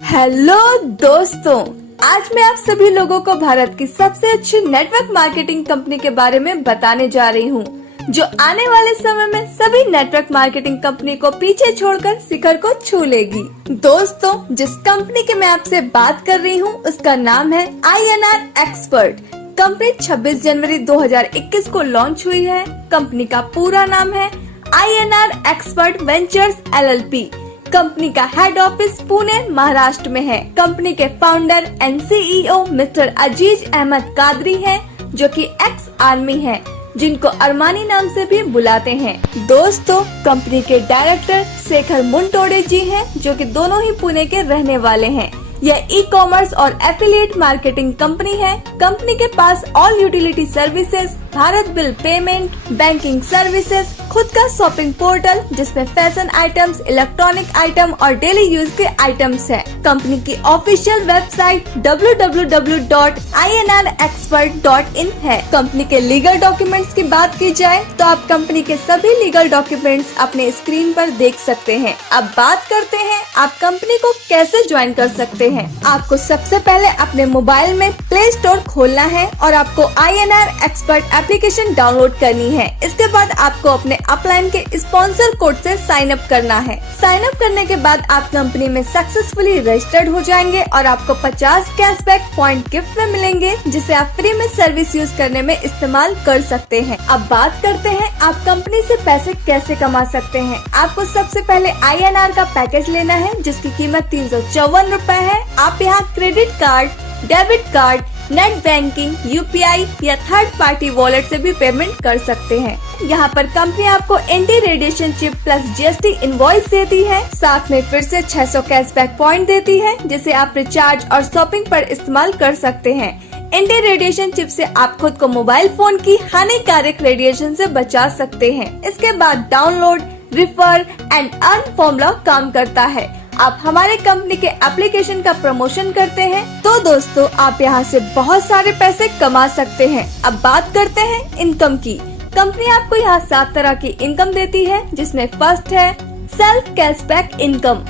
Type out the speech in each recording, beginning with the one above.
Hello दोस्तों, आज मैं आप सभी लोगों को भारत की सबसे अच्छी नेटवर्क मार्केटिंग कंपनी के बारे में बताने जा रही हूँ, जो आने वाले समय में सभी नेटवर्क मार्केटिंग कंपनी को पीछे छोड़कर शिखर को छू लेगी। दोस्तों, जिस कंपनी की मैं आपसे बात कर रही हूँ उसका नाम है INR एक्सपर्ट। कंपनी 26 जनवरी 2021 को लॉन्च हुई है। कंपनी का पूरा नाम है INR expert ventures LLP। Company का हेड ऑफिस पुणे महाराष्ट्र में है। कंपनी के फाउंडर एंड CEO मिस्टर अजीज अहमद कादरी हैं, जो कि एक्स आर्मी हैं, जिनको अरमानी नाम से भी बुलाते हैं। दोस्तों, कंपनी के डायरेक्टर शेखर मुंटोडे जी हैं, जो कि दोनों ही पुणे के रहने वाले हैं। यह ई-कॉमर्स और एफिलिएट मार्केटिंग कंपनी है। कंपनी के पास all utility services, Bharat bill payment, banking services, खुद का शॉपिंग पोर्टल जिसमें फैशन आइटम्स, इलेक्ट्रॉनिक आइटम और डेली यूज के आइटम्स है। कंपनी की ऑफिशियल वेबसाइट www.inrexpert.in है। कंपनी के लीगल डॉक्यूमेंट्स की बात की जाए तो आप कंपनी के सभी लीगल डॉक्यूमेंट्स अपने स्क्रीन पर देख सकते हैं। अब बात करते हैं आप कंपनी को कैसे ज्वाइन कर सकते हैं। आपको सबसे पहले अपने मोबाइल में प्ले स्टोर खोलना है और आपको INR एक्सपर्ट एप्लीकेशन डाउनलोड करनी है। इसके बाद आपको अपने अपलाइन के स्पॉन्सर कोड से साइन अप करना है। साइन अप करने के बाद आप कंपनी में सक्सेसफुली रजिस्टर्ड हो जाएंगे और आपको 50 कैशबैक पॉइंट गिफ्ट में मिलेंगे, जिसे आप फ्री में सर्विस यूज करने में इस्तेमाल कर सकते हैं। अब बात करते हैं आप कंपनी से पैसे कैसे कमा सकते हैं। आपको सबसे पहले INR का पैकेज लेना है, जिसकी कीमत 354 रूपए है। आप यहाँ credit card, debit card, net banking, UPI या थर्ड पार्टी वॉलेट से भी पेमेंट कर सकते हैं। यहाँ पर कंपनी आपको anti radiation chip plus GST invoice देती है। साथ में फिर से 600 कैशबैक पॉइंट देती है, जिसे आप रिचार्ज और शॉपिंग पर इस्तेमाल कर सकते हैं। एंटी रेडिएशन चिप से आप खुद को मोबाइल फोन की हानिकारक रेडिएशन से बचा सकते हैं। इसके बाद download, refer and earn formula काम करता है। आप हमारे कंपनी के एप्लीकेशन का प्रमोशन करते हैं तो दोस्तों आप यहाँ से बहुत सारे पैसे कमा सकते हैं। अब बात करते हैं इनकम की। कंपनी आपको यहाँ 7 तरह की इनकम देती है, जिसमें फर्स्ट है सेल्फ कैशबैक इनकम,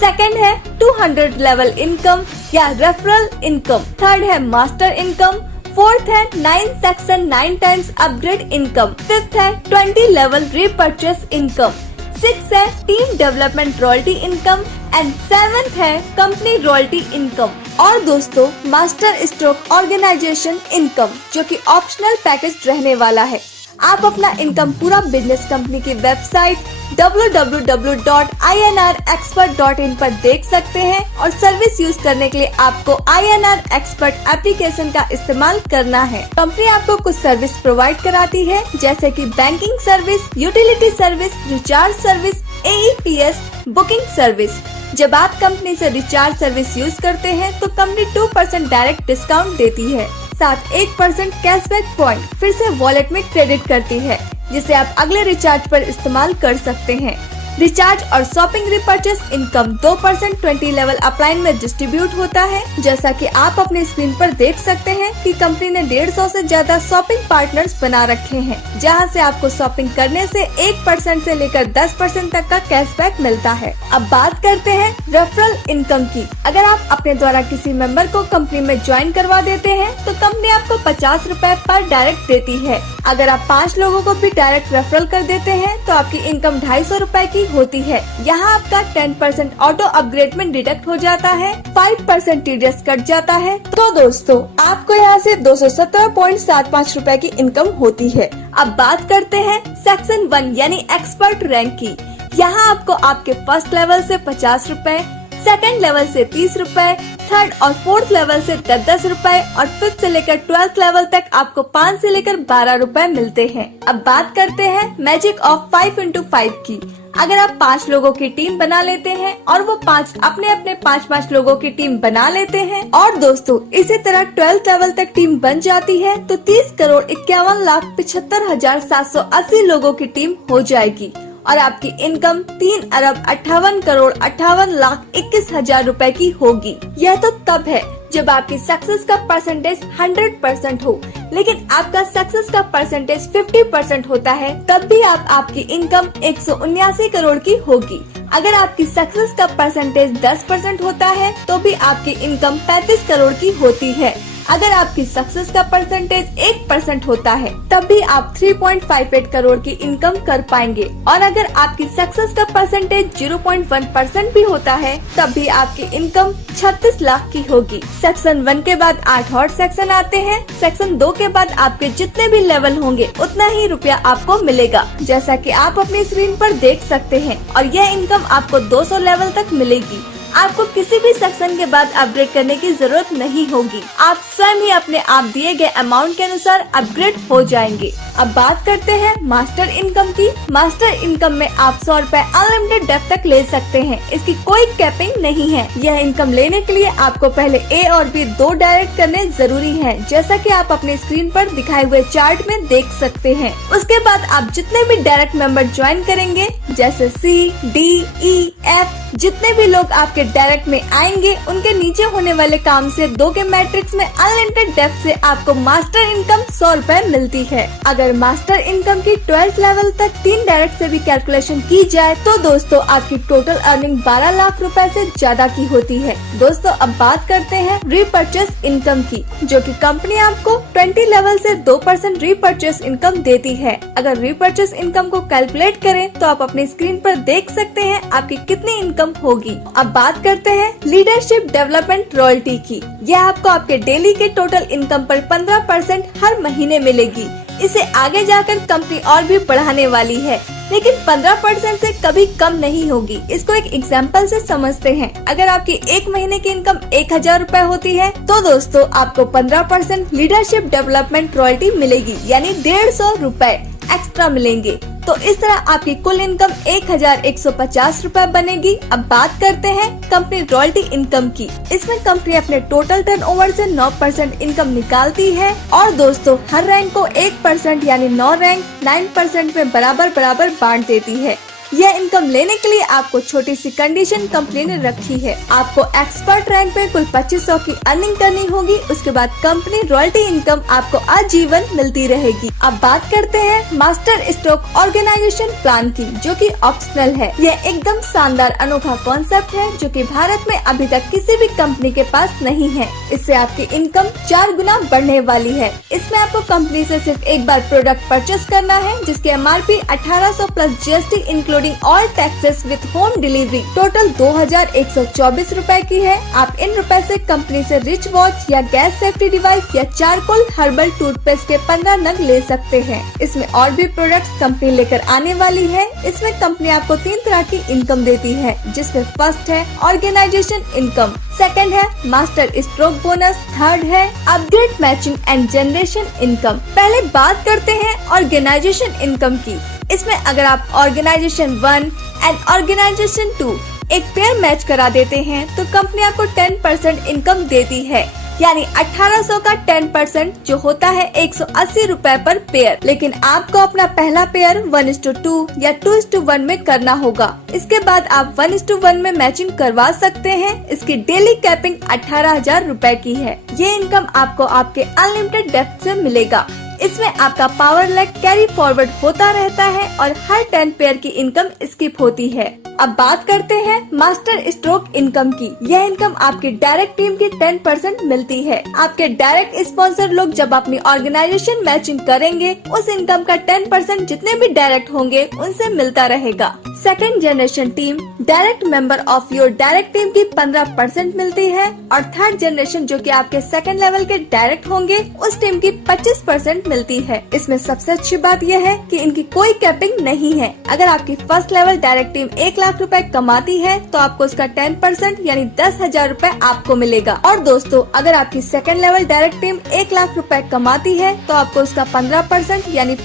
सेकंड है 200 लेवल इनकम या रेफरल इनकम, थर्ड है मास्टर इनकम, फोर्थ है 9 section 9 times upgrade income, fifth है 20 लेवल रीपर्चेस इनकम, 6 है team development royalty income and 7th है कंपनी रॉयल्टी इनकम। और दोस्तों मास्टर स्ट्रोक ऑर्गेनाइजेशन इनकम, जो कि ऑप्शनल पैकेज रहने वाला है। आप अपना इनकम पूरा बिजनेस कंपनी की वेबसाइट www.inrexpert.in पर देख सकते हैं और सर्विस यूज करने के लिए आपको INR एक्सपर्ट एप्लीकेशन का इस्तेमाल करना है। कंपनी आपको कुछ सर्विस प्रोवाइड कराती है, जैसे कि banking service, utility service, recharge service, AEPS, booking service. जब आप कंपनी से रिचार्ज सर्विस यूज करते हैं तो कंपनी 2% डायरेक्ट डिस्काउंट देती है, साथ 1% कैशबैक पॉइंट फिर से वॉलेट में क्रेडिट करती है, जिसे आप अगले रिचार्ज पर इस्तेमाल कर सकते हैं। रिचार्ज और shopping repurchase income 2% 20 level upline में डिस्ट्रीब्यूट होता है। जैसा कि आप अपने स्क्रीन पर देख सकते हैं कि कंपनी ने 150 से ज्यादा शॉपिंग पार्टनर्स बना रखे हैं, जहां से आपको शॉपिंग करने से 1% से लेकर 10% तक का कैशबैक मिलता है। अब बात करते हैं रेफरल इनकम की। अगर आप अपने द्वारा किसी मेंबर को कंपनी में ज्वाइन करवा देते हैं तो कंपनी आपको 50 रूपए पर डायरेक्ट देती है। अगर आप 5 लोगों को भी डायरेक्ट रेफरल कर देते हैं तो आपकी इनकम 250 रूपए की होती है। यहाँ आपका 10% ऑटो अपग्रेड में डिडक्ट हो जाता है, 5% TDS कट जाता है। तो दोस्तों आपको यहाँ से 217.75 रूपए की इनकम होती है। अब बात करते हैं सेक्शन 1 यानी एक्सपर्ट रैंक की। यहाँ आपको आपके फर्स्ट लेवल से 50 रूपए, सेकंड लेवल से 30 रूपए, थर्ड और फोर्थ लेवल से 10 रूपए और फिफ्थ से लेकर 12th लेवल तक आपको 5 से लेकर 12 रूपए मिलते हैं। अब बात करते हैं मैजिक ऑफ 5x5 की। अगर आप 5 लोगों की टीम बना लेते हैं और वो 5 अपने अपने 5 लोगों की टीम बना लेते हैं और दोस्तों इसी तरह 12th लेवल तक टीम बन जाती है तो 30,51,75,780 लोगों की टीम हो जाएगी और आपकी इनकम 3,58,58,21,000 रूपए की होगी। यह तो तब है जब आपकी सक्सेस का परसेंटेज 100% हो, लेकिन आपका सक्सेस का परसेंटेज 50% होता है, तब भी आपकी इनकम 179 करोड़ की होगी। अगर आपकी सक्सेस का परसेंटेज 10% होता है तो भी आपकी इनकम 35 करोड़ की होती है। अगर आपकी सक्सेस का परसेंटेज 1% होता है तब भी आप 3.58 करोड़ की इनकम कर पाएंगे, और अगर आपकी सक्सेस का परसेंटेज 0.1% भी होता है तब भी आपकी इनकम 36 लाख की होगी। सेक्शन 1 के बाद 8 और सेक्शन आते हैं। सेक्शन 2 के बाद आपके जितने भी लेवल होंगे उतना ही रुपया आपको मिलेगा, जैसा कि आप अपनी स्क्रीन पर देख सकते हैं, और यह इनकम आपको 200 लेवल तक मिलेगी। आपको किसी भी सेक्शन के बाद अपग्रेड करने की जरूरत नहीं होगी, आप स्वयं ही अपने आप दिए गए अमाउंट के अनुसार अपग्रेड हो जाएंगे। अब बात करते हैं मास्टर इनकम की। मास्टर इनकम में आप 100 रुपए अनलिमिटेड डेप्थ तक ले सकते हैं, इसकी कोई कैपिंग नहीं है। यह इनकम लेने के लिए आपको पहले ए और बी 2 डायरेक्ट करने जरूरी है, जैसा कि आप अपने स्क्रीन पर दिखाए हुए चार्ट में देख सकते हैं। उसके बाद आप जितने भी डायरेक्ट मेंबर ज्वाइन करेंगे, जैसे सी, डी, ई, एफ, जितने भी लोग आपके डायरेक्ट में आएंगे, उनके नीचे होने वाले काम से 2 के मैट्रिक्स में अनलिमिटेड डेप्थ से आपको मास्टर इनकम 100 रुपए मिलती है। अगर मास्टर इनकम की 12th लेवल तक 3 डायरेक्ट से भी कैलकुलेशन की जाए तो दोस्तों आपकी टोटल अर्निंग 12 लाख रुपए से ज्यादा की होती है। दोस्तों अब बात करते हैं रीपर्चेस इनकम की, जो कि कंपनी आपको 20 लेवल से 2% रीपर्चेस इनकम देती है। अगर रीपर्चेस इनकम को कैलकुलेट करें तो आप अपनी स्क्रीन पर देख सकते हैं आपकी कितनी इनकम होगी। अब बात करते हैं लीडरशिप डेवलपमेंट रॉयल्टी की। यह आपको आपके डेली के टोटल इनकम पर 15% हर महीने मिलेगी। इसे आगे जाकर कंपनी और भी बढ़ाने वाली है, लेकिन 15% से कभी कम नहीं होगी। इसको एक एग्जाम्पल से समझते हैं। अगर आपकी एक महीने की इनकम 1000 रुपए होती है तो दोस्तों आपको 15% लीडरशिप डेवलपमेंट रॉयल्टी मिलेगी, यानी 150 रुपए एक्स्ट्रा मिलेंगे। तो इस तरह आपकी कुल इनकम 1150 रुपए बनेगी। अब बात करते हैं कंपनी रॉयल्टी इनकम की। इसमें कंपनी अपने टोटल टर्नओवर से 9% इनकम निकालती है, और दोस्तों हर रैंक को 1% यानी 9 रैंक 9% में बराबर बराबर बांट देती है। यह इनकम लेने के लिए आपको छोटी सी कंडीशन कंपनी ने रखी है। आपको एक्सपर्ट रैंक में कुल 2500 की अर्निंग करनी होगी। उसके बाद कंपनी रॉयल्टी इनकम आपको आजीवन मिलती रहेगी। अब बात करते हैं मास्टर स्ट्रोक ऑर्गेनाइजेशन प्लान की, जो कि ऑप्शनल है। यह एकदम शानदार अनोखा कॉन्सेप्ट है जो कि भारत में अभी तक किसी भी कंपनी के पास नहीं है। इससे आपकी इनकम 4 गुना बढ़ने वाली है। इसमें आपको कंपनी से सिर्फ एक बार प्रोडक्ट परचेस करना है, जिसके MRP 1800 plus GST including all taxes with home delivery total 2124 रुपए की है। आप इन रुपए से कंपनी से रिच वॉच या गैस सेफ्टी डिवाइस या चारकोल हर्बल टूथपेस्ट के 15 नग ले सकते हैं। इसमें और भी प्रोडक्ट्स कंपनी लेकर आने वाली है। इसमें कंपनी आपको 3 तरह की इनकम देती है, जिसमें फर्स्ट है ऑर्गेनाइजेशन इनकम, सेकंड है मास्टर स्ट्रोक बोनस, थर्ड है upgrade matching and generation income. पहले बात करते हैं ऑर्गेनाइजेशन इनकम की। इसमें अगर आप ऑर्गेनाइजेशन 1 एंड ऑर्गेनाइजेशन 2 एक पेयर मैच करा देते हैं तो कंपनी आपको 10% इनकम देती है, यानी 1800 का 10% जो होता है 180 रुपए पर पेयर। लेकिन आपको अपना पहला पेयर 1:2 या 2:1 में करना होगा। इसके बाद आप 1:1 में मैचिंग करवा सकते हैं। इसकी डेली कैपिंग 18,000 रुपए की है। ये इनकम आपको आपके अनलिमिटेड डेप्थ से मिलेगा। इसमें आपका पावर लैग कैरी फॉरवर्ड होता रहता है और हर 10 पेयर की इनकम स्किप होती है। अब बात करते हैं मास्टर स्ट्रोक इनकम की। यह इनकम आपकी डायरेक्ट टीम की 10% मिलती है। आपके डायरेक्ट स्पॉन्सर लोग जब अपनी ऑर्गेनाइजेशन मैचिंग करेंगे, उस इनकम का 10% जितने भी डायरेक्ट होंगे उनसे मिलता रहेगा। Second generation team direct member of your direct team की 15% मिलती है, और थर्ड जनरेशन जो कि आपके सेकंड लेवल के डायरेक्ट होंगे उस टीम की 25% मिलती है। इसमें सबसे अच्छी बात यह है कि इनकी कोई कैपिंग नहीं है। अगर आपकी first level direct team 1 lakh रुपए कमाती है तो आपको उसका 10% यानी 10,000 रुपए आपको मिलेगा। और दोस्तों अगर आपकी second level direct team 1 lakh रुपए कमाती है तो आपको उसका 15% यानी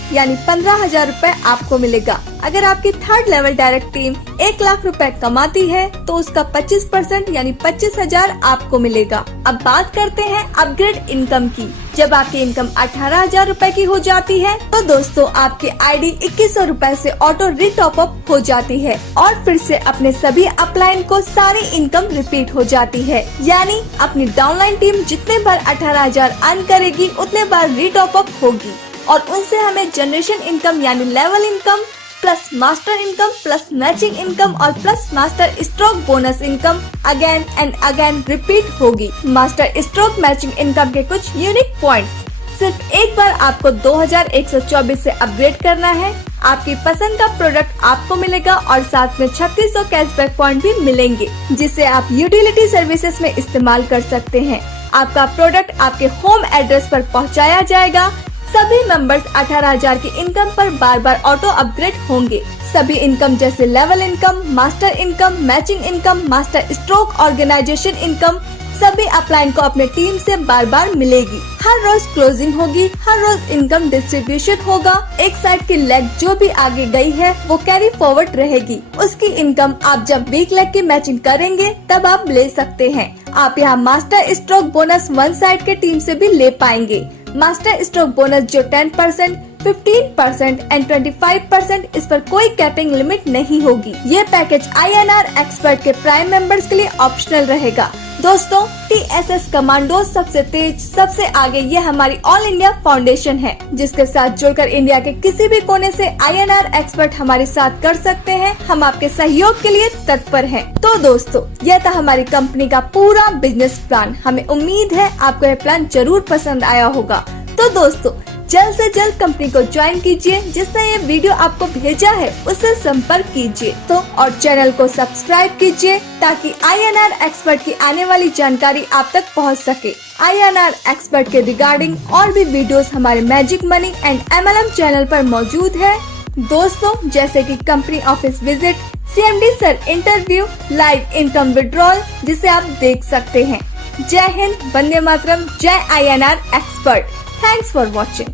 15,000 रुपए आपको मिलेगा। अगर आपकी third level direct team 1 lakh रुपए कमाती है तो उसका 25% यानी 25,000 आपको मिलेगा। अब बात करते हैं अपग्रेड इनकम की। जब आपकी इनकम 18,000 रुपए की हो जाती है तो दोस्तों आपकी आईडी 2100 रुपए से ऑटो रिटॉप अप हो जाती है और फिर से अपने सभी अपलाइन को सारी इनकम रिपीट हो जाती है। यानी अपनी डाउनलाइन टीम जितने बार 18,000 अर्न करेगी उतने बार रिटॉप अप होगी और उनसे हमें जनरेशन इनकम यानी level income plus master income plus matching income और plus master stroke bonus income again and again repeat होगी। मास्टर स्ट्रोक मैचिंग इनकम के कुछ यूनिक पॉइंट्स। सिर्फ एक बार आपको 2124 से अपग्रेड करना है, आपकी पसंद का प्रोडक्ट आपको मिलेगा और साथ में 3600 कैशबैक पॉइंट भी मिलेंगे जिसे आप यूटिलिटी सर्विसेज में इस्तेमाल कर सकते हैं। आपका प्रोडक्ट आपके होम एड्रेस पर पहुंचाया जाएगा। सभी मेंबर्स 18,000 की इनकम पर बार बार ऑटो अपग्रेड होंगे। सभी इनकम जैसे level income, master income, matching income, master stroke, organisation income सभी अपलाइन को अपने टीम से बार बार मिलेगी। हर रोज क्लोजिंग होगी, हर रोज इनकम डिस्ट्रीब्यूशन होगा। एक साइड की लेग जो भी आगे गई है वो कैरी फॉरवर्ड रहेगी। उसकी इनकम आप जब वीक लेग की मैचिंग करेंगे तब आप ले सकते हैं। आप यहाँ master stroke bonus one side के टीम से भी ले पाएंगे। मास्टर स्ट्रोक बोनस जो 10%, 15% एंड 25%, इस पर कोई कैपिंग लिमिट नहीं होगी। ये पैकेज INR एक्सपर्ट के प्राइम मेंबर्स के लिए ऑप्शनल रहेगा। दोस्तों TSS कमांडो सबसे तेज सबसे आगे ये हमारी ऑल इंडिया फाउंडेशन है जिसके साथ जुड़कर इंडिया के किसी भी कोने से INR एक्सपर्ट हमारे साथ कर सकते हैं। हम आपके सहयोग के लिए तत्पर हैं। तो दोस्तों यह था हमारी कंपनी का पूरा बिजनेस प्लान। हमें उम्मीद है आपको यह प्लान जरूर पसंद आया होगा। तो दोस्तों जल्द से जल्द कंपनी को ज्वाइन कीजिए। जिसने ये वीडियो आपको भेजा है उससे संपर्क कीजिए तो और चैनल को सब्सक्राइब कीजिए ताकि INR एक्सपर्ट की आने वाली जानकारी आप तक पहुंच सके। INR एक्सपर्ट के रिगार्डिंग और भी वीडियोस हमारे magic money and MLM channel पर मौजूद है दोस्तों, जैसे कि company office visit, CMD sir interview, live income withdrawal जिसे आप देख सकते हैं। जय हिंद, वंदे मातरम, जय INR expert. Thanks for watching.